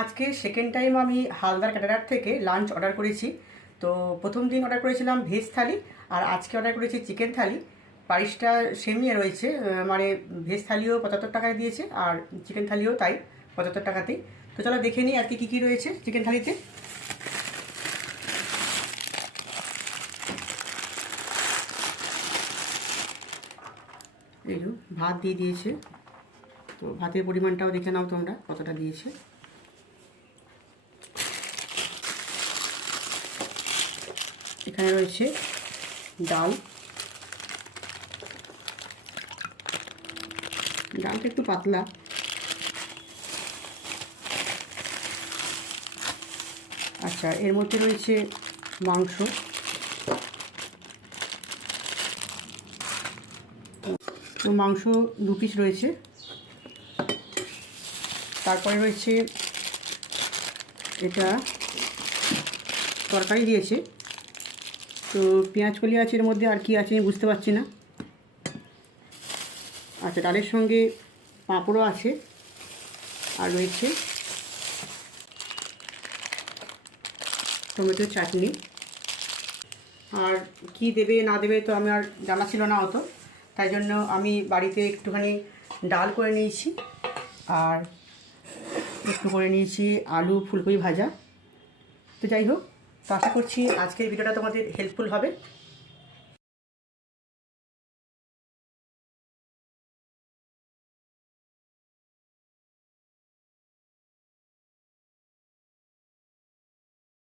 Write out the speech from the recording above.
আজকে second time আমি Haldar caterer থেকে লাঞ্চ অর্ডার করেছি। তো প্রথম দিন অর্ডার করেছিলাম ভেজ থালি, আর আজকে অর্ডার করেছি চিকেন থালি। প্রাইসটা সেমই রয়েছে, মানে ভেজ থালিও 75 টাকায় দিয়েছে আর চিকেন থালিও তাই 75 টাকাতেই। তো চলো দেখে নিই আর কি কী রয়েছে চিকেন থালিতে। এই যে ভাত দিয়ে দিয়েছে, তো ভাতের পরিমাণটাও দেখে নাও তোমরা কতটা দিয়েছে। এখানে রয়েছে ডাল, ডালটা একটু পাতলা। আচ্ছা, এর মধ্যে রয়েছে মাংস, তো মাংস 2 পিস রয়েছে। তারপরে রয়েছে এটা তরকারি দিয়েছে, তো পেঁয়াজ কলি আছে এর মধ্যে, আর কি আছে আমি বুঝতে পারছি না। আচ্ছা, ডালের সঙ্গে পাঁপড়ও আছে, আর রয়েছে টমেটো চাটনি। আর কি দেবে না দেবে তো আমি আর জানা ছিল না অত, তাই জন্য আমি বাড়িতে একটুখানি ডাল করে নিয়েছি, আর একটু করে নিয়েছি আলু ফুলকপি ভাজা। তো যাই হোক, তো আশা করছি আজকের ভিডিওটা তোমাদের হেল্পফুল হবে।